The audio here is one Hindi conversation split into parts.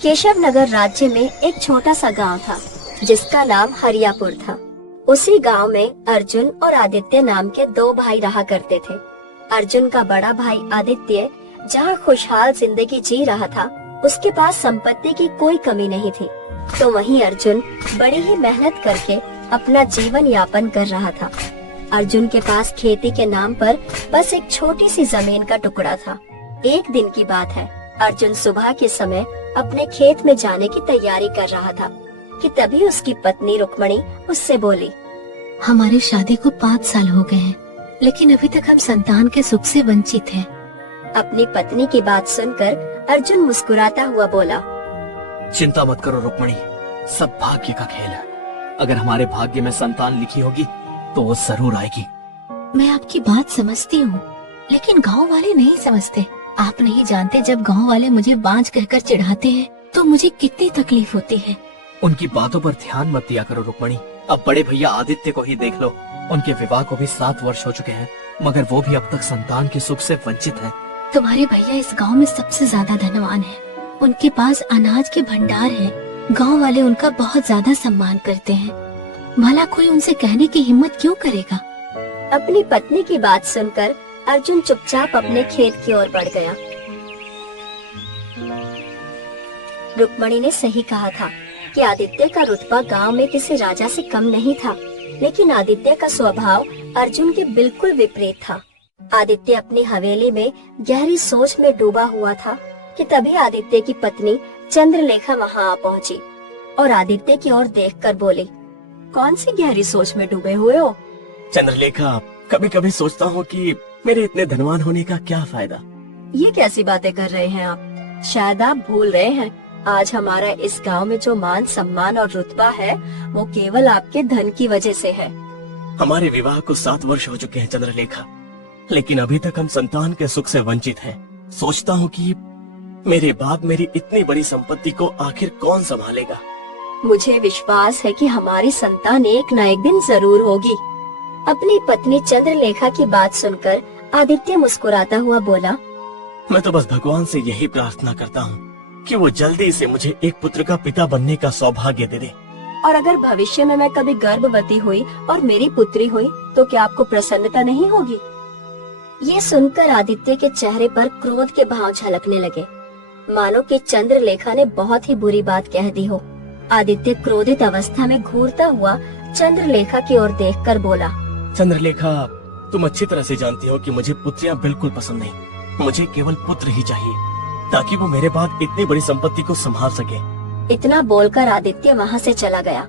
केशव नगर राज्य में एक छोटा सा गांव था जिसका नाम हरियापुर था। उसी गांव में अर्जुन और आदित्य नाम के दो भाई रहा करते थे। अर्जुन का बड़ा भाई आदित्य जहां खुशहाल जिंदगी जी रहा था, उसके पास संपत्ति की कोई कमी नहीं थी, तो वहीं अर्जुन बड़ी ही मेहनत करके अपना जीवन यापन कर रहा था। अर्जुन के पास खेती के नाम पर बस एक छोटी सी जमीन का टुकड़ा था। एक दिन की बात है, अर्जुन सुबह के समय अपने खेत में जाने की तैयारी कर रहा था कि तभी उसकी पत्नी रुक्मणी उससे बोली, हमारी शादी को 5 साल हो गए हैं, लेकिन अभी तक हम संतान के सुख से वंचित हैं। अपनी पत्नी की बात सुनकर अर्जुन मुस्कुराता हुआ बोला, चिंता मत करो रुक्मणी, सब भाग्य का खेल है। अगर हमारे भाग्य में संतान लिखी होगी तो वो जरूर आएगी। मैं आपकी बात समझती हूँ, लेकिन गांव वाले नहीं समझते। आप नहीं जानते, जब गांव वाले मुझे बांझ कहकर चिढ़ाते हैं तो मुझे कितनी तकलीफ होती है। उनकी बातों पर ध्यान मत दिया करो रुक्मणी। अब बड़े भैया आदित्य को ही देख लो, उनके विवाह को भी 7 वर्ष हो चुके हैं, मगर वो भी अब तक संतान के सुख से वंचित हैं। तुम्हारे भैया इस गांव में सबसे ज्यादा धनवान हैं। उनके पास अनाज के भंडार हैं। गांव वाले उनका बहुत ज्यादा सम्मान करते हैं। भला कोई उनसे कहने की हिम्मत क्यों करेगा। अपनी पत्नी की बात सुनकर अर्जुन चुपचाप अपने खेत की ओर बढ़ गया। रुक्मणी ने सही कहा था कि आदित्य का रुतबा गांव में किसी राजा से कम नहीं था, लेकिन आदित्य का स्वभाव अर्जुन के बिल्कुल विपरीत था। आदित्य अपनी हवेली में गहरी सोच में डूबा हुआ था कि तभी आदित्य की पत्नी चंद्रलेखा वहां आ पहुंची और आदित्य की ओर देखकर बोली, कौन सी गहरी सोच में डूबे हुए हो? चंद्रलेखा, कभी कभी सोचता हूँ कि मेरे इतने धनवान होने का क्या फायदा। ये कैसी बातें कर रहे हैं आप? शायद आप भूल रहे हैं, आज हमारा इस गांव में जो मान सम्मान और रुतबा है वो केवल आपके धन की वजह से है। हमारे विवाह को 7 वर्ष हो चुके हैं चंद्रलेखा, लेकिन अभी तक हम संतान के सुख से वंचित हैं। सोचता हूँ कि मेरे बाद मेरी इतनी बड़ी संपत्ति को आखिर कौन संभालेगा। मुझे विश्वास है कि हमारी संतान एक न एक दिन जरूर होगी। अपनी पत्नी चंद्रलेखा की बात सुनकर आदित्य मुस्कुराता हुआ बोला, मैं तो बस भगवान से यही प्रार्थना करता हूँ कि वो जल्दी से मुझे एक पुत्र का पिता बनने का सौभाग्य दे दे। और अगर भविष्य में मैं कभी गर्भवती हुई और मेरी पुत्री हुई तो क्या आपको प्रसन्नता नहीं होगी? ये सुनकर आदित्य के चेहरे पर क्रोध के भाव झलकने लगे, मानो कि चंद्रलेखा ने बहुत ही बुरी बात कह दी हो। आदित्य क्रोधित अवस्था में घूरता हुआ चंद्रलेखा की ओर देखकर बोला, चंद्रलेखा, तुम अच्छी तरह से जानती हो कि मुझे पुत्रियां बिल्कुल पसंद नहीं। मुझे केवल पुत्र ही चाहिए ताकि वो मेरे बाद इतनी बड़ी संपत्ति को संभाल सके। इतना बोलकर आदित्य वहाँ से चला गया।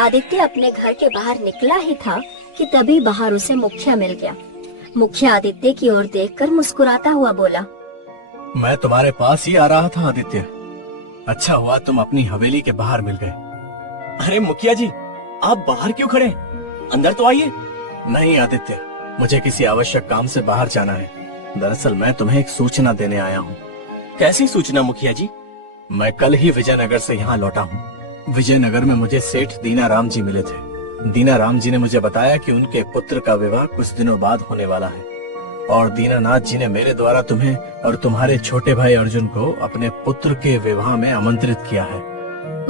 आदित्य अपने घर के बाहर निकला ही था कि तभी बाहर उसे मुखिया मिल गया। मुखिया आदित्य की ओर देखकर मुस्कुराता हुआ बोला, मैं तुम्हारे पास ही आ रहा था आदित्य। अच्छा हुआ तुम अपनी हवेली के बाहर मिल गए। अरे मुखिया जी, आप बाहर क्यों खड़े? अंदर तो आइए। नहीं आदित्य, मुझे किसी आवश्यक काम से बाहर जाना है। दरअसल मैं तुम्हें एक सूचना देने आया हूँ। कैसी सूचना मुखिया जी? मैं कल ही विजयनगर से यहाँ लौटा हूँ। विजयनगर में मुझे सेठ दीनाराम जी मिले थे। दीनाराम जी ने मुझे बताया कि उनके पुत्र का विवाह कुछ दिनों बाद होने वाला है, और दीनानाथ जी ने मेरे द्वारा तुम्हें और तुम्हारे छोटे भाई अर्जुन को अपने पुत्र के विवाह में आमंत्रित किया है।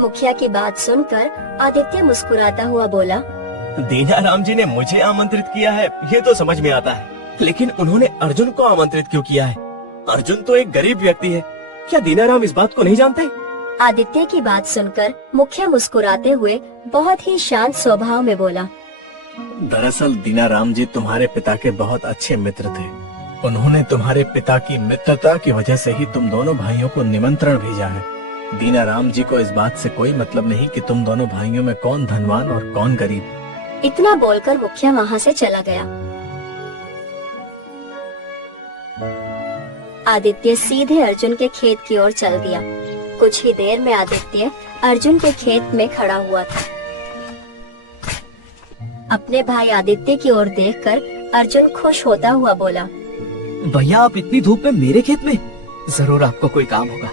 मुखिया की बात सुनकर आदित्य मुस्कुराता हुआ बोला, दीनाराम जी ने मुझे आमंत्रित किया है ये तो समझ में आता है, लेकिन उन्होंने अर्जुन को आमंत्रित क्यों किया है? अर्जुन तो एक गरीब व्यक्ति है, क्या दीनाराम इस बात को नहीं जानते? आदित्य की बात सुनकर मुखिया मुस्कुराते हुए बहुत ही शांत स्वभाव में बोला, दरअसल दीनाराम जी तुम्हारे पिता के बहुत अच्छे मित्र थे। उन्होंने तुम्हारे पिता की मित्रता की वजह से ही तुम दोनों भाइयों को निमंत्रण भेजा है। दीनाराम जी को इस बात से कोई मतलब नहीं कि तुम दोनों भाइयों में कौन धनवान और कौन गरीब। इतना बोलकर मुखिया वहाँ से चला गया। आदित्य सीधे अर्जुन के खेत की ओर चल दिया। कुछ ही देर में आदित्य अर्जुन के खेत में खड़ा हुआ था। अपने भाई आदित्य की ओर देखकर अर्जुन खुश होता हुआ बोला, भैया आप इतनी धूप में मेरे खेत में? जरूर आपको कोई काम होगा।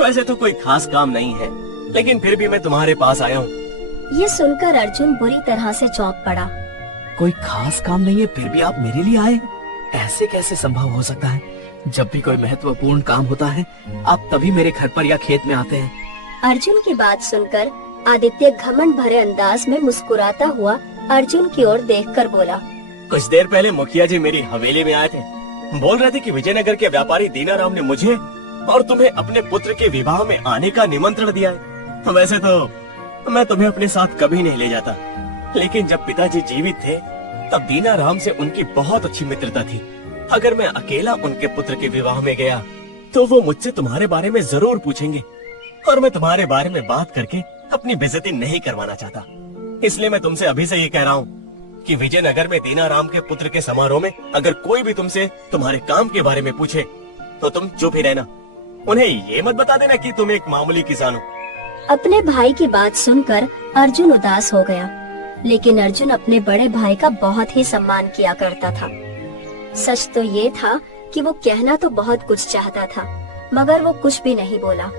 वैसे तो कोई खास काम नहीं है, लेकिन फिर भी मैं तुम्हारे पास आया हूँ। ये सुनकर अर्जुन बुरी तरह से चौंक पड़ा। कोई खास काम नहीं है फिर भी आप मेरे लिए आए? ऐसे कैसे संभव हो सकता है? जब भी कोई महत्वपूर्ण काम होता है आप तभी मेरे घर पर या खेत में आते हैं। अर्जुन की बात सुनकर आदित्य घमंड भरे अंदाज में मुस्कुराता हुआ अर्जुन की ओर देखकर बोला। कुछ देर पहले मुखिया जी मेरी हवेली में आए थे, बोल रहे थे कि विजयनगर के व्यापारी दीनाराम ने मुझे और तुम्हें अपने पुत्र के विवाह में आने का निमंत्रण दिया है। वैसे तो मैं तुम्हें अपने साथ कभी नहीं ले जाता, लेकिन जब पिताजी जीवित थे तब दीनाराम से उनकी बहुत अच्छी मित्रता थी। अगर मैं अकेला उनके पुत्र के विवाह में गया तो वो मुझसे तुम्हारे बारे में जरूर पूछेंगे, और मैं तुम्हारे बारे में बात करके अपनी बेइज्जती नहीं करवाना चाहता। इसलिए मैं तुमसे अभी से ये कह रहा हूँ कि विजयनगर में दीनाराम के पुत्र के समारोह में अगर कोई भी तुमसे तुम्हारे काम के बारे में पूछे तो तुम चुप ही रहना। उन्हें ये मत बता देना कि तुम एक मामूली किसान हो। अपने भाई की बात सुनकर अर्जुन उदास हो गया, लेकिन अर्जुन अपने बड़े भाई का बहुत ही सम्मान किया करता था। सच तो ये था कि वो कहना तो बहुत कुछ चाहता था, मगर वो कुछ भी नहीं बोला।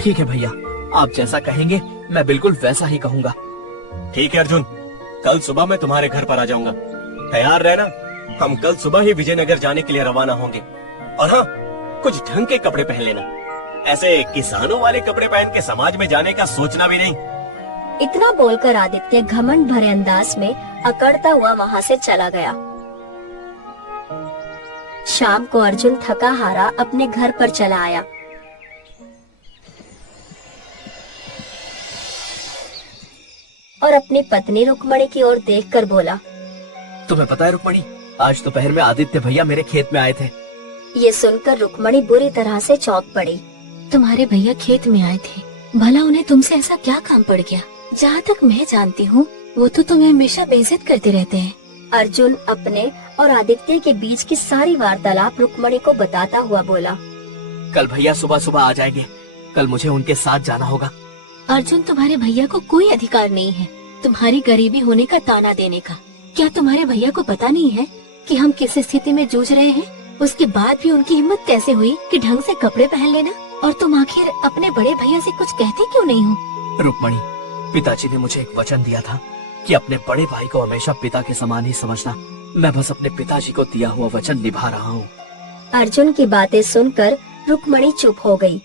ठीक है भैया, आप जैसा कहेंगे मैं बिल्कुल वैसा ही कहूँगा। ठीक है अर्जुन, कल सुबह मैं तुम्हारे घर पर आ जाऊंगा। तैयार रहना, हम कल सुबह ही विजयनगर जाने के लिए रवाना होंगे। और हाँ, कुछ ढंग के कपड़े पहन लेना, ऐसे किसानों वाले कपड़े पहन के समाज में जाने का सोचना भी नहीं। इतना बोलकर आदित्य घमंड भरे अंदाज में अकड़ता हुआ वहाँ से चला गया। शाम को अर्जुन थका हारा अपने घर पर चला आया। और अपनी पत्नी रुक्मणी की ओर देखकर बोला। तुम्हें पता है रुक्मणी, आज दोपहर में आदित्य भैया मेरे खेत में आए थे। ये सुनकर रुक्मणी बुरी तरह से चौंक पड़ी। तुम्हारे भैया खेत में आए थे, भला उन्हें तुमसे ऐसा क्या काम पड़ गया? जहाँ तक मैं जानती हूँ वो तो तुम्हें हमेशा बेइज्जत करते रहते हैं। अर्जुन अपने और आदित्य के बीच की सारी वार्तालाप रुक्मणी को बताता हुआ बोला। कल भैया सुबह सुबह आ जाएंगे, कल मुझे उनके साथ जाना होगा। अर्जुन, तुम्हारे भैया को कोई अधिकार नहीं है तुम्हारी गरीबी होने का ताना देने का। क्या तुम्हारे भैया को पता नहीं है कि हम किस स्थिति में जूझ रहे हैं? उसके बाद भी उनकी हिम्मत कैसे हुई कि ढंग से कपड़े पहन लेना? और तुम आखिर अपने बड़े भैया से कुछ कहते क्यों नहीं हो? रुक्मणी, पिताजी ने मुझे एक वचन दिया था कि अपने बड़े भाई को हमेशा पिता के समान ही समझना। मैं बस अपने पिताजी को दिया हुआ वचन निभा रहा हूँ। अर्जुन की बातें सुनकर रुक्मणी चुप हो गई।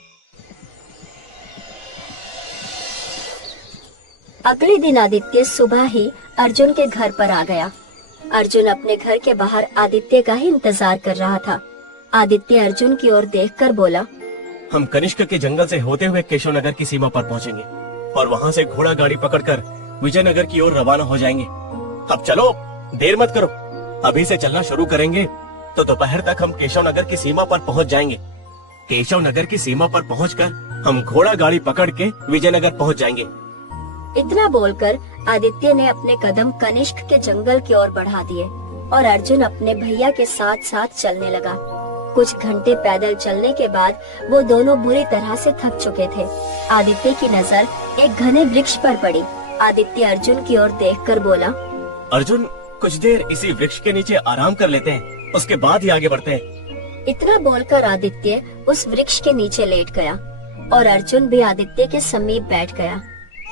अगले दिन आदित्य सुबह ही अर्जुन के घर पर आ गया। अर्जुन अपने घर के बाहर आदित्य का ही इंतजार कर रहा था। आदित्य अर्जुन की ओर देखकर बोला। हम कनिष्क के जंगल से होते हुए केशवनगर की सीमा पर पहुंचेंगे और वहां से घोड़ा गाड़ी पकड़कर विजयनगर की ओर रवाना हो जाएंगे। अब चलो, देर मत करो। अभी से चलना शुरू करेंगे तो दोपहर तक हम केशवनगर की सीमा पर पहुंच जाएंगे। केशवनगर की सीमा पर पहुंचकर हम घोड़ा गाड़ी पकड़ के विजयनगर पहुंच जाएंगे। इतना बोलकर आदित्य ने अपने कदम कनिष्क के जंगल की ओर बढ़ा दिए और अर्जुन अपने भैया के साथ साथ चलने लगा। कुछ घंटे पैदल चलने के बाद वो दोनों बुरी तरह से थक चुके थे। आदित्य की नजर एक घने वृक्ष पर पड़ी। आदित्य अर्जुन की ओर देखकर बोला। अर्जुन, कुछ देर इसी वृक्ष के नीचे आराम कर लेते हैं, उसके बाद ही आगे बढ़ते हैं। इतना बोलकर आदित्य उस वृक्ष के नीचे लेट गया और अर्जुन भी आदित्य के समीप बैठ गया।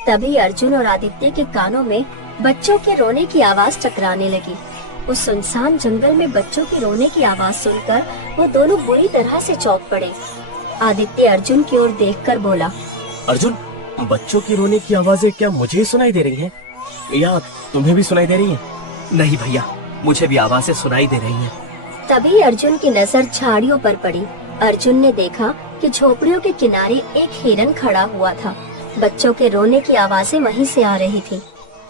तभी अर्जुन और आदित्य के कानों में बच्चों के रोने की आवाज टकराने लगी। उस सुनसान जंगल में बच्चों की रोने की आवाज सुनकर वो दोनों बुरी तरह से चौंक पड़े। आदित्य अर्जुन की ओर देखकर बोला। अर्जुन, बच्चों की रोने की आवाजें क्या मुझे ही सुनाई दे रही हैं या तुम्हें भी सुनाई दे रही हैं? नहीं भैया, मुझे भी आवाजें सुनाई दे रही हैं। तभी अर्जुन की नजर झाड़ियों पर पड़ी। अर्जुन ने देखा कि झोपड़ियों के किनारे एक हिरन खड़ा हुआ था। बच्चों के रोने की आवाजें वहीं से आ रही थी।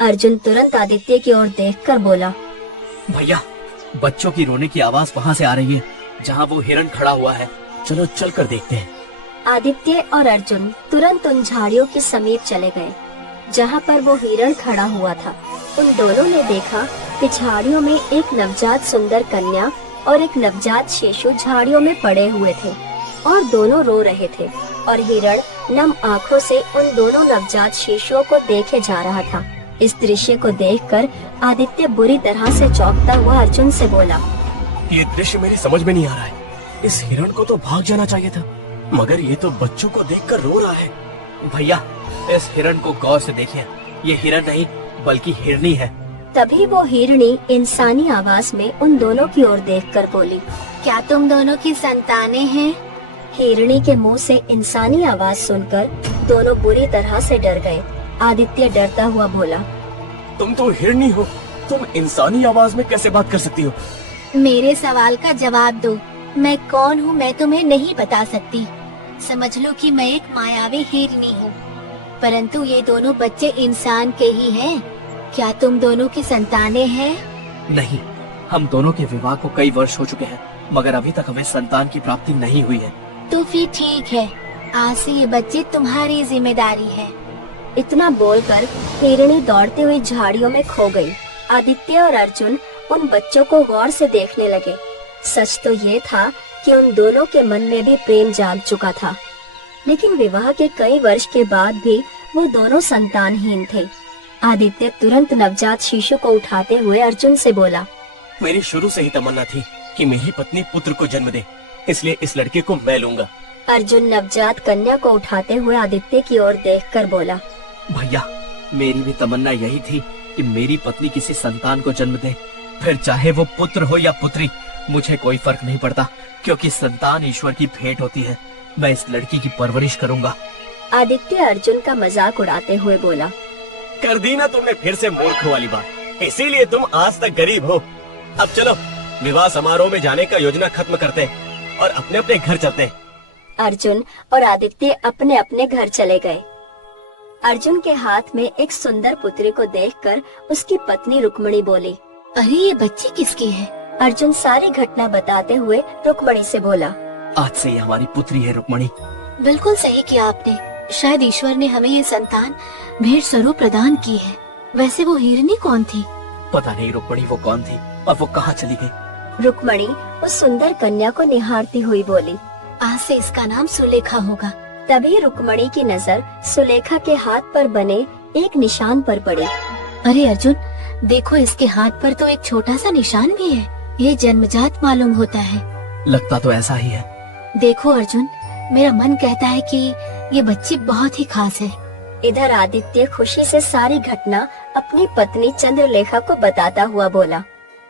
अर्जुन तुरंत आदित्य की ओर देखकर बोला। भैया, बच्चों की रोने की आवाज वहाँ से आ रही है जहाँ वो हिरन खड़ा हुआ है। चलो चल कर देखते हैं। आदित्य और अर्जुन तुरंत उन झाड़ियों के समीप चले गए जहाँ पर वो हिरण खड़ा हुआ था। उन दोनों ने देखा कि झाड़ियों में एक नवजात सुंदर कन्या और एक नवजात शिशु झाड़ियों में पड़े हुए थे और दोनों रो रहे थे और हिरण नम आँखों से उन दोनों नवजात शिशुओं को देखे जा रहा था। इस दृश्य को देखकर आदित्य बुरी तरह से चौंकता हुआ अर्जुन से बोला। ये दृश्य मेरी समझ में नहीं आ रहा है। इस हिरण को तो भाग जाना चाहिए था, मगर ये तो बच्चों को देखकर रो रहा है। भैया, इस हिरण को गौर से देखिए, ये हिरण नहीं बल्कि हिरनी है। तभी वो हिरनी इंसानी आवाज में उन दोनों की ओर देखकर बोली। क्या तुम दोनों की संतानें हैं? हिरणी के मुंह से इंसानी आवाज सुनकर दोनों बुरी तरह से डर गए। आदित्य डरता हुआ बोला, तुम तो हिरणी हो, तुम इंसानी आवाज में कैसे बात कर सकती हो? मेरे सवाल का जवाब दो। मैं कौन हूँ मैं तुम्हें नहीं बता सकती। समझ लो कि मैं एक मायावी हिरणी हूँ, परंतु ये दोनों बच्चे इंसान के ही हैं। क्या तुम दोनों की संतानें हैं? नहीं, हम दोनों के विवाह को कई वर्ष हो चुके हैं, मगर अभी तक हमें संतान की प्राप्ति नहीं हुई है। तो फिर ठीक है, आज से ये बच्चे तुम्हारी जिम्मेदारी है। इतना बोलकर हिरणी दौड़ते हुए झाड़ियों में खो गई। आदित्य और अर्जुन उन बच्चों को गौर से देखने लगे। सच तो ये था कि उन दोनों के मन में भी प्रेम जाग चुका था, लेकिन विवाह के कई वर्ष के बाद भी वो दोनों संतानहीन थे। आदित्य तुरंत नवजात शिशु को उठाते हुए अर्जुन से बोला, मेरी शुरू से ही तमन्ना थी कि मेरी पत्नी पुत्र को जन्म दे, इसलिए इस लड़के को मैं लूंगा। अर्जुन नवजात कन्या को उठाते हुए आदित्य की ओर देखकर बोला, भैया, मेरी भी तमन्ना यही थी कि मेरी पत्नी किसी संतान को जन्म दे, फिर चाहे वो पुत्र हो या पुत्री, मुझे कोई फर्क नहीं पड़ता, क्योंकि संतान ईश्वर की भेंट होती है। मैं इस लड़की की परवरिश करूंगा। आदित्य अर्जुन का मजाक उड़ाते हुए बोला, कर दी ना तुमने फिर से मूर्ख वाली बात, इसीलिए तुम आज तक गरीब हो। अब चलो विवाह समारोह में जाने का योजना खत्म करते हैं और अपने अपने घर चलते हैं। अर्जुन और आदित्य अपने अपने घर चले गए। अर्जुन के हाथ में एक सुंदर पुत्री को देखकर उसकी पत्नी रुक्मणी बोली, अरे ये बच्ची किसकी है? अर्जुन सारी घटना बताते हुए रुक्मणी से बोला, आज से ये हमारी पुत्री है रुक्मणी। बिल्कुल सही किया आपने। शायद ईश्वर ने हमें ये संतान भेंट स्वरूप प्रदान की है। वैसे वो हिरणी कौन थी? पता नहीं रुक्मणी वो कौन थी और वो कहाँ चली गई। रुक्मणी उस सुंदर कन्या को निहारती हुई बोली, आज से इसका नाम सुलेखा होगा। तभी रुक्मणी की नजर सुलेखा के हाथ पर बने एक निशान पर पड़ी। अरे अर्जुन, देखो इसके हाथ पर तो एक छोटा सा निशान भी है। ये जन्मजात मालूम होता है। लगता तो ऐसा ही है। देखो अर्जुन, मेरा मन कहता है कि ये बच्ची बहुत ही खास है। इधर आदित्य खुशी से सारी घटना अपनी पत्नी चंद्रलेखा को बताता हुआ बोला,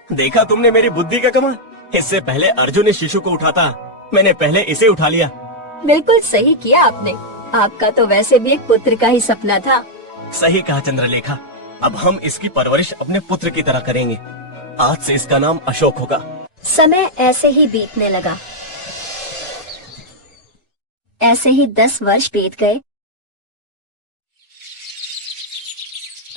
देखा तुमने मेरी बुद्धि का कमाल। इससे पहले अर्जुन इस शिशु को उठाता, मैंने पहले इसे उठा लिया। बिल्कुल सही किया आपने। आपका तो वैसे भी एक पुत्र का ही सपना था। सही कहा चंद्रलेखा। अब हम इसकी परवरिश अपने पुत्र की तरह करेंगे। आज से इसका नाम अशोक होगा। समय ऐसे ही बीतने लगा। ऐसे ही 10 वर्ष बीत गए।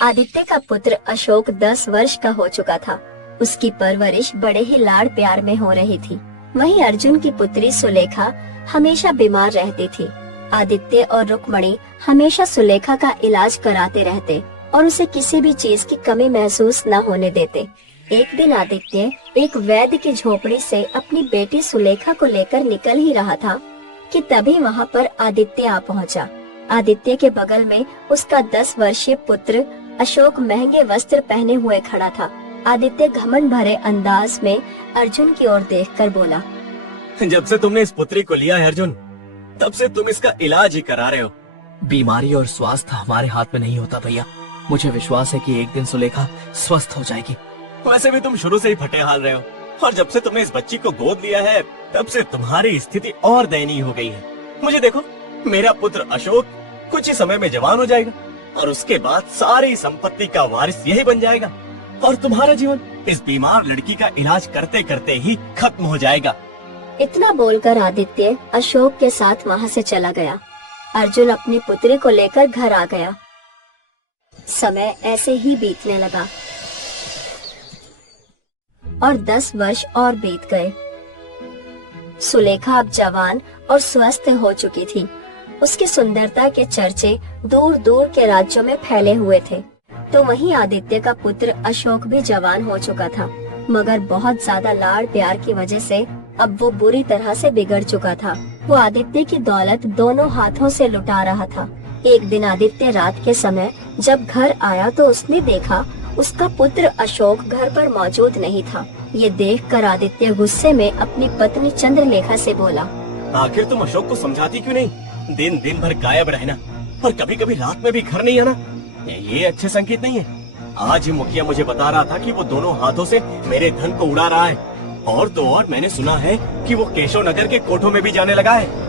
आदित्य का पुत्र अशोक 10 वर्ष का हो चुका था। उसकी परवरिश बड़े ही लाड़ प्यार में हो रही थी। वहीं अर्जुन की पुत्री सुलेखा हमेशा बीमार रहती थी। आदित्य और रुक्मणी हमेशा सुलेखा का इलाज कराते रहते और उसे किसी भी चीज की कमी महसूस न होने देते। एक दिन आदित्य एक वैद्य की झोपड़ी से अपनी बेटी सुलेखा को लेकर निकल ही रहा था कि तभी वहाँ पर आदित्य आ पहुँचा। आदित्य के बगल में उसका 10 वर्षीय पुत्र अशोक महंगे वस्त्र पहने हुए खड़ा था। आदित्य घमंड भरे अंदाज में अर्जुन की ओर देखकर बोला, जब से तुमने इस पुत्री को लिया है अर्जुन, तब से तुम इसका इलाज ही करा रहे हो। बीमारी और स्वास्थ्य हमारे हाथ में नहीं होता भैया। मुझे विश्वास है कि एक दिन सुलेखा स्वस्थ हो जाएगी। वैसे भी तुम शुरू से ही फटे हाल रहे हो, और जब से तुमने इस बच्ची को गोद लिया है तब से तुम्हारी स्थिति और दयनीय हो गई है। मुझे देखो, मेरा पुत्र अशोक कुछ ही समय में जवान हो जाएगा और उसके बाद सारी संपत्ति का वारिस यही बन जाएगा, और तुम्हारा जीवन इस बीमार लड़की का इलाज करते करते ही खत्म हो जाएगा। इतना बोलकर आदित्य अशोक के साथ वहाँ से चला गया। अर्जुन अपनी पुत्री को लेकर घर आ गया। समय ऐसे ही बीतने लगा और 10 वर्ष और बीत गए। सुलेखा अब जवान और स्वस्थ हो चुकी थी। उसकी सुंदरता के चर्चे दूर दूर के राज्यों में फैले हुए थे। तो वहीं आदित्य का पुत्र अशोक भी जवान हो चुका था, मगर बहुत ज्यादा लाड़ प्यार की वजह से अब वो बुरी तरह से बिगड़ चुका था। वो आदित्य की दौलत दोनों हाथों से लुटा रहा था। एक दिन आदित्य रात के समय जब घर आया तो उसने देखा उसका पुत्र अशोक घर पर मौजूद नहीं था। ये देखकर आदित्य गुस्से में अपनी पत्नी चंद्रलेखा से बोला, आखिर तुम अशोक को समझाती क्यों नहीं? दिन दिन भर गायब रहना और कभी कभी रात में भी घर नहीं आना, ये अच्छे संकेत नहीं है। आज ही मुखिया मुझे बता रहा था कि वो दोनों हाथों से मेरे धन को उड़ा रहा है। और तो और मैंने सुना है कि वो केशव नगर के कोठों में भी जाने लगा है।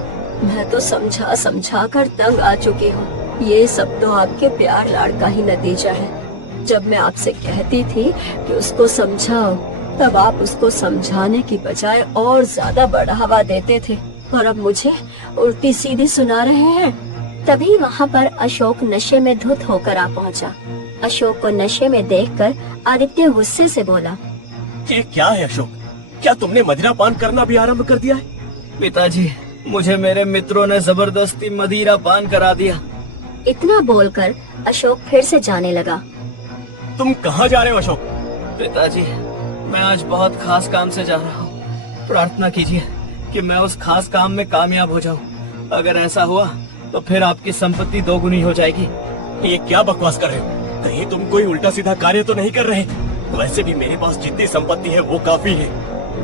मैं तो समझा समझा कर तंग आ चुकी हूँ। ये सब तो आपके प्यार लाड़ का ही नतीजा है। जब मैं आपसे कहती थी कि उसको समझाओ, तब आप उसको समझाने की बजाय और ज्यादा बढ़ावा देते थे, और अब मुझे उल्टी सीधी सुना रहे हैं। तभी वहाँ पर अशोक नशे में धुत होकर आ पहुँचा। अशोक को नशे में देखकर आदित्य गुस्से से बोला, ये क्या है अशोक? क्या तुमने मदिरा पान करना भी आरंभ कर दिया है? पिताजी, मुझे मेरे मित्रों ने जबरदस्ती मदिरा पान करा दिया। इतना बोलकर अशोक फिर से जाने लगा। तुम कहाँ जा रहे हो अशोक? पिताजी, मैं आज बहुत खास काम से जा रहा हूँ। प्रार्थना कीजिए कि मैं उस खास काम में कामयाब हो जाऊँ। अगर ऐसा हुआ तो फिर आपकी संपत्ति दोगुनी हो जाएगी। ये क्या बकवास कर रहे हो? कहीं तुम कोई उल्टा सीधा कार्य तो नहीं कर रहे? वैसे भी मेरे पास जितनी संपत्ति है वो काफी है।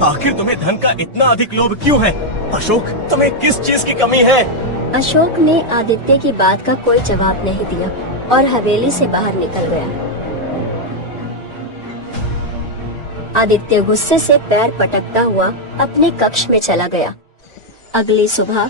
आखिर तुम्हें धन का इतना अधिक लोभ क्यों है? अशोक, तुम्हें किस चीज की कमी है? अशोक ने आदित्य की बात का कोई जवाब नहीं दिया और हवेली से बाहर निकल गया। आदित्य गुस्से से पैर पटकता हुआ अपने कक्ष में चला गया। अगली सुबह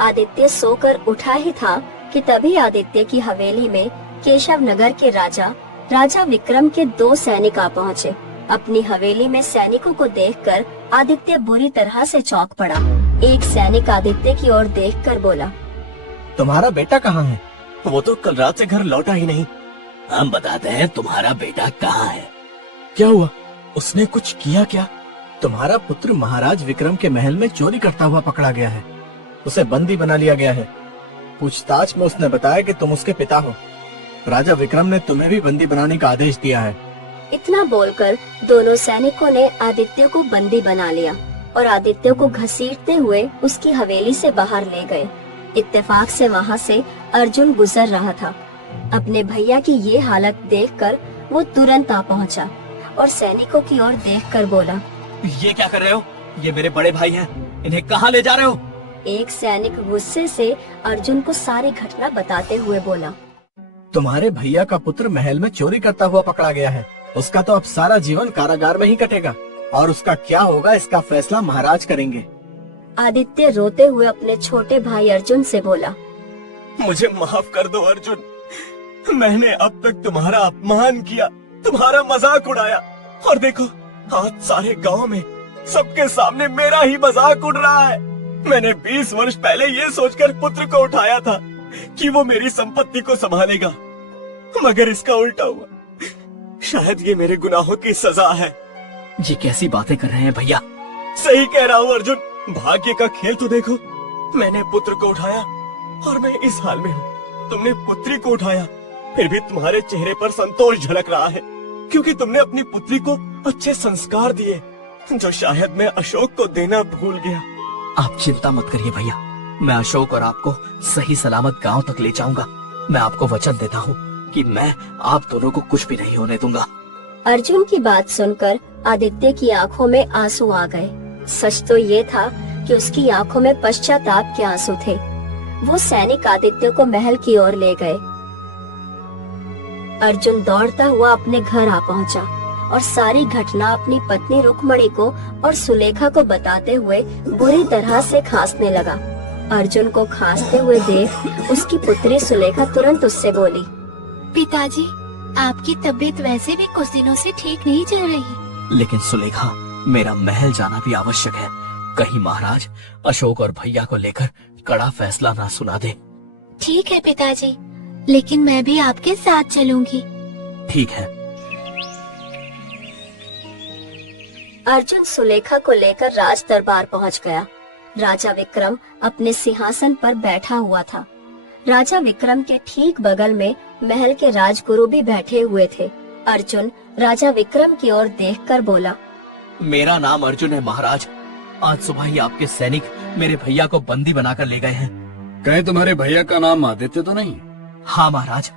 आदित्य सोकर उठा ही था कि तभी आदित्य की हवेली में केशव नगर के राजा विक्रम के 2 सैनिक आ पहुँचे। अपनी हवेली में सैनिकों को देखकर आदित्य बुरी तरह से चौंक पड़ा। एक सैनिक आदित्य की ओर देखकर बोला, तुम्हारा बेटा कहाँ है? वो तो कल रात से घर लौटा ही नहीं। हम बताते हैं तुम्हारा बेटा कहाँ है। क्या हुआ? उसने कुछ किया क्या? तुम्हारा पुत्र महाराज विक्रम के महल में चोरी करता हुआ पकड़ा गया है। उसे बंदी बना लिया गया है। पूछताछ में उसने बताया कि तुम उसके पिता हो। राजा विक्रम ने तुम्हें भी बंदी बनाने का आदेश दिया है। इतना बोलकर दोनों सैनिकों ने आदित्य को बंदी बना लिया और आदित्य को घसीटते हुए उसकी हवेली से बाहर ले गए। इत्तेफाक से वहाँ से अर्जुन गुजर रहा था। अपने भैया की ये हालत देखकर वो तुरंत आ पहुँचा और सैनिकों की ओर देखकर बोला, ये क्या कर रहे हो? ये मेरे बड़े भाई हैं। इन्हें कहाँ ले जा रहे हो? एक सैनिक गुस्से से अर्जुन को सारी घटना बताते हुए बोला, तुम्हारे भैया का पुत्र महल में चोरी करता हुआ पकड़ा गया है। उसका तो अब सारा जीवन कारागार में ही कटेगा और उसका क्या होगा इसका फैसला महाराज करेंगे। आदित्य रोते हुए अपने छोटे भाई अर्जुन से बोला, मुझे माफ कर दो अर्जुन। मैंने अब तक तुम्हारा अपमान किया, तुम्हारा मजाक उड़ाया, और देखो आज सारे गांव में सबके सामने मेरा ही मजाक उड़ रहा है। मैंने 20 वर्ष पहले ये सोचकर पुत्र को उठाया था कि वो मेरी संपत्ति को संभालेगा, मगर इसका उल्टा हुआ। शायद ये मेरे गुनाहों की सजा है। ये कैसी बातें कर रहे हैं भैया? सही कह रहा हूँ अर्जुन। भाग्य का खेल तो देखो, मैंने पुत्र को उठाया और मैं इस हाल में हूँ। तुमने पुत्री को उठाया, फिर भी तुम्हारे चेहरे पर संतोष झलक रहा है, क्योंकि तुमने अपनी पुत्री को अच्छे संस्कार दिए, जो शायद मैं अशोक को देना भूल गया। आप चिंता मत करिए भैया, मैं अशोक और आपको सही सलामत गांव तक ले जाऊंगा। मैं आपको वचन देता हूँ कि मैं आप दोनों को कुछ भी नहीं होने दूंगा। अर्जुन की बात सुनकर आदित्य की आंखों में आंसू आ गए। सच तो ये था कि उसकी आंखों में पश्चाताप के आंसू थे। वो सैनिक आदित्य को महल की ओर ले गए। अर्जुन दौड़ता हुआ अपने घर आ पहुंचा और सारी घटना अपनी पत्नी रुक्मणी को और सुलेखा को बताते हुए बुरी तरह से खांसने लगा। अर्जुन को खांसते हुए देख उसकी पुत्री सुलेखा तुरंत उससे बोली, पिताजी, आपकी तबीयत वैसे भी कुछ दिनों से ठीक नहीं चल रही। लेकिन सुलेखा, मेरा महल जाना भी आवश्यक है। कहीं महाराज अशोक और भैया को लेकर कड़ा फैसला ना सुना दे। ठीक है पिताजी, लेकिन मैं भी आपके साथ चलूंगी। ठीक है। अर्जुन सुलेखा को लेकर राज दरबार पहुंच गया। राजा विक्रम अपने सिंहासन पर बैठा हुआ था। राजा विक्रम के ठीक बगल में महल के राजगुरु भी बैठे हुए थे। अर्जुन राजा विक्रम की ओर देखकर बोला, मेरा नाम अर्जुन है महाराज। आज सुबह ही आपके सैनिक मेरे भैया को बंदी बनाकर ले गए हैं। कहीं तुम्हारे भैया का नाम आदित्य तो नहीं? हाँ महाराज।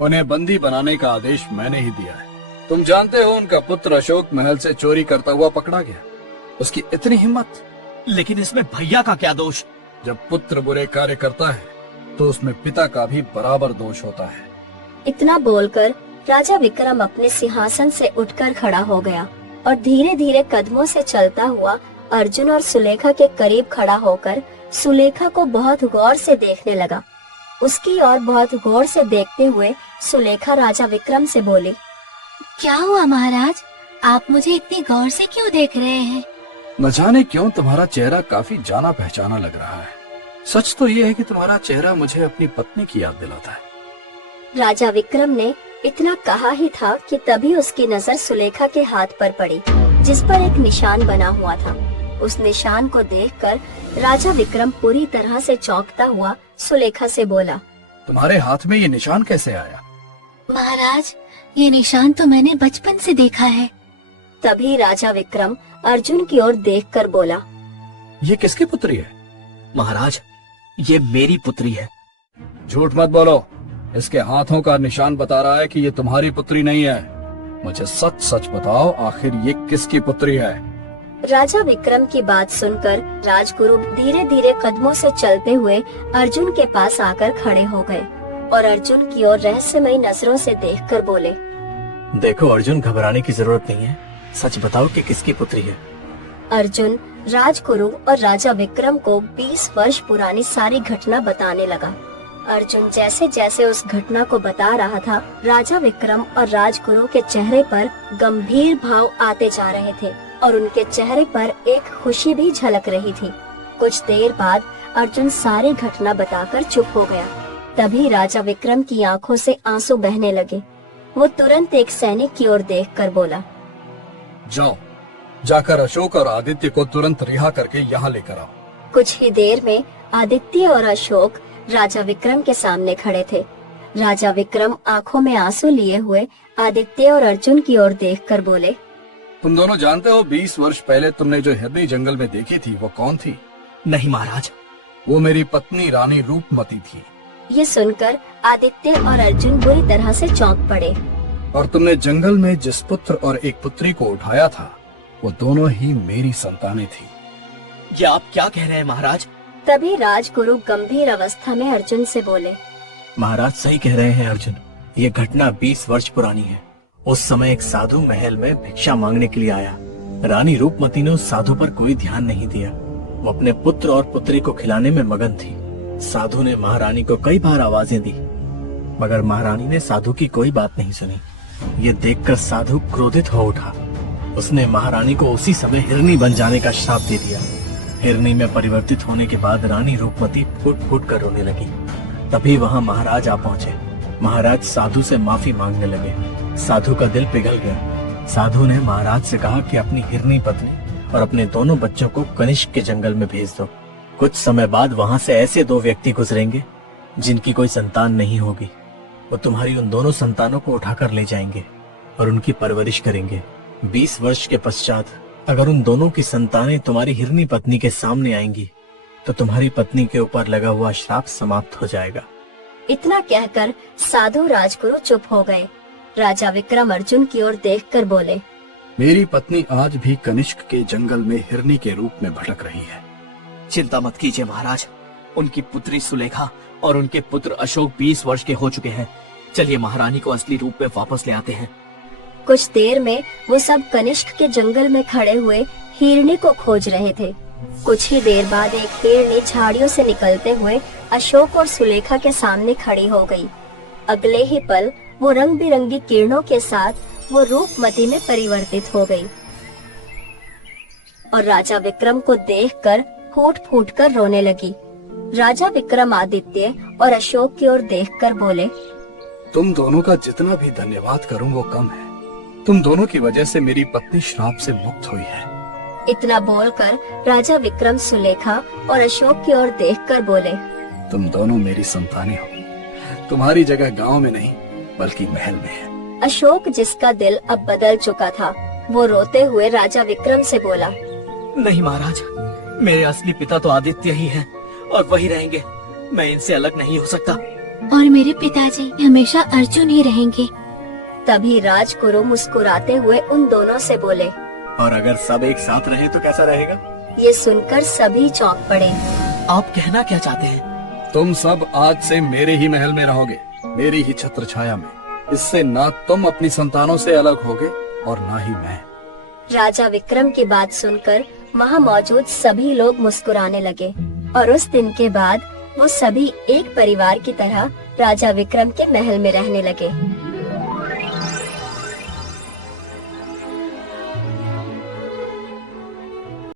उन्हें बंदी बनाने का आदेश मैंने ही दिया है। तुम जानते हो उनका पुत्र अशोक महल से चोरी करता हुआ पकड़ा गया। उसकी इतनी हिम्मत। लेकिन इसमें भैया का क्या दोष? जब पुत्र बुरे कार्य करता है तो उसमें पिता का भी बराबर दोष होता है। इतना बोलकर राजा विक्रम अपने सिंहासन से उठकर खड़ा हो गया और धीरे धीरे कदमों से चलता हुआ अर्जुन और सुलेखा के करीब खड़ा होकर सुलेखा को बहुत गौर से देखने लगा। उसकी ओर बहुत गौर से देखते हुए सुलेखा राजा विक्रम से बोली, क्या हुआ महाराज, आप मुझे इतनी गौर से क्यों देख रहे हैं? न जाने क्यों तुम्हारा चेहरा काफी जाना पहचाना लग रहा है। सच तो ये है कि तुम्हारा चेहरा मुझे अपनी पत्नी की याद दिलाता है। राजा विक्रम ने इतना कहा ही था कि तभी उसकी नजर सुलेखा के हाथ पर पड़ी, जिस पर एक निशान बना हुआ था। उस निशान को देखकर राजा विक्रम पूरी तरह से चौंकता हुआ सुलेखा से बोला, तुम्हारे हाथ में ये निशान कैसे आया? महाराज, ये निशान तो मैंने बचपन से देखा है। तभी राजा विक्रम अर्जुन की ओर देखकर बोला, ये किसकी पुत्री है? महाराज, ये मेरी पुत्री है। झूठ मत बोलो, इसके हाथों का निशान बता रहा है कि ये तुम्हारी पुत्री नहीं है। मुझे सच सच बताओ, आखिर ये किसकी पुत्री है? राजा विक्रम की बात सुनकर राजगुरु धीरे धीरे कदमों से चलते हुए अर्जुन के पास आकर खड़े हो गए और अर्जुन की ओर रहस्यमयी नजरों से देखकर बोले, देखो अर्जुन, घबराने की जरूरत नहीं है, सच बताओ कि किसकी पुत्री है। अर्जुन राजगुरु और राजा विक्रम को 20 वर्ष पुरानी सारी घटना बताने लगा। अर्जुन जैसे जैसे उस घटना को बता रहा था, राजा विक्रम और राजगुरु के चेहरे पर गंभीर भाव आते जा रहे थे और उनके चेहरे पर एक खुशी भी झलक रही थी। कुछ देर बाद अर्जुन सारी घटना बताकर चुप हो गया। तभी राजा विक्रम की आंखों से आंसू बहने लगे। वो तुरंत एक सैनिक की ओर देखकर बोला, जाओ, जाकर अशोक और आदित्य को तुरंत रिहा करके यहाँ लेकर आओ। कुछ ही देर में आदित्य और अशोक राजा विक्रम के सामने खड़े थे। राजा विक्रम आंखों में आंसू लिए हुए आदित्य और अर्जुन की ओर देखकर बोले, तुम दोनों जानते हो 20 वर्ष पहले तुमने जो हिरनी जंगल में देखी थी वो कौन थी? नहीं महाराज। वो मेरी पत्नी रानी रूपमती थी। ये सुनकर आदित्य और अर्जुन बुरी तरह से चौंक पड़े। और तुमने जंगल में जिस पुत्र और एक पुत्री को उठाया था, वो दोनों ही मेरी संतानें थी। ये आप क्या कह रहे हैं महाराज? तभी राजगुरु गंभीर अवस्था में अर्जुन से बोले, महाराज सही कह रहे हैं अर्जुन, ये घटना 20 वर्ष पुरानी है। उस समय एक साधु महल में भिक्षा मांगने के लिए आया। रानी रूपमती ने उस साधु पर कोई ध्यान नहीं दिया। वो अपने पुत्र और पुत्री को खिलाने में मगन थी। साधु ने महारानी को कई बार आवाजें दी, मगर महारानी ने साधु की कोई बात नहीं सुनी। ये देखकर साधु क्रोधित हो उठा। उसने महारानी को उसी समय हिरनी बन जाने का श्राप दे दिया। हिरनी में परिवर्तित होने के बाद रानी रूपमती फूट फूट कर रोने लगी। तभी वहाँ महाराज आ पहुँचे। महाराज साधु से माफी मांगने लगे। साधु का दिल पिघल गया। साधु ने महाराज से कहा कि अपनी हिरनी पत्नी और अपने दोनों बच्चों को कनिष्क के जंगल में भेज दो। कुछ समय बाद वहाँ से ऐसे 2 व्यक्ति गुजरेंगे जिनकी कोई संतान नहीं होगी। वो तुम्हारी उन दोनों संतानों को उठाकर ले जाएंगे और उनकी परवरिश करेंगे। 20 वर्ष के पश्चात अगर उन दोनों की संतानें तुम्हारी हिरनी पत्नी के सामने आएंगी तो तुम्हारी पत्नी के ऊपर लगा हुआ श्राप समाप्त हो जाएगा। इतना कहकर साधु राजगुरु चुप हो गए। राजा विक्रम अर्जुन की ओर देखकर बोले, मेरी पत्नी आज भी कनिष्क के जंगल में हिरनी के रूप में भटक रही है। चिंता मत कीजिए महाराज, उनकी पुत्री सुलेखा और उनके पुत्र अशोक 20 वर्ष के हो चुके हैं। चलिए महारानी को असली रूप में वापस ले आते हैं। कुछ देर में वो सब कनिष्क के जंगल में खड़े हुए हिरनी को खोज रहे थे। कुछ ही देर बाद एक हिरनी झाड़ियों से निकलते हुए अशोक और सुलेखा के सामने खड़ी हो गई। अगले ही पल वो रंग बिरंगी किरणों के साथ वो रूपमती में परिवर्तित हो गई और राजा विक्रम को देखकर फूट फूट कर रोने लगी। राजा विक्रम आदित्य और अशोक की ओर देखकर बोले, तुम दोनों का जितना भी धन्यवाद करूं वो कम है। तुम दोनों की वजह से मेरी पत्नी श्राप से मुक्त हुई है। इतना बोलकर राजा विक्रम सुलेखा और अशोक की ओर देखकर बोले, तुम दोनों मेरी संतानें हो। तुम्हारी जगह गांव में नहीं बल्कि महल में है। अशोक, जिसका दिल अब बदल चुका था, वो रोते हुए राजा विक्रम से बोला, नहीं महाराज, मेरे असली पिता तो आदित्य ही हैं और वही रहेंगे। मैं इनसे अलग नहीं हो सकता। और मेरे पिताजी हमेशा अर्जुन ही रहेंगे। तभी राजगुरु मुस्कुराते हुए उन दोनों से बोले, और अगर सब एक साथ रहे तो कैसा रहेगा? ये सुनकर सभी चौंक पड़े। आप कहना क्या चाहते हैं? तुम सब आज से मेरे ही महल में रहोगे, मेरी ही छत्र छाया में। इससे ना तुम अपनी संतानों से अलग होगे और ना ही मैं। राजा विक्रम की बात सुनकर वहाँ मौजूद सभी लोग मुस्कुराने लगे और उस दिन के बाद वो सभी एक परिवार की तरह राजा विक्रम के महल में रहने लगे।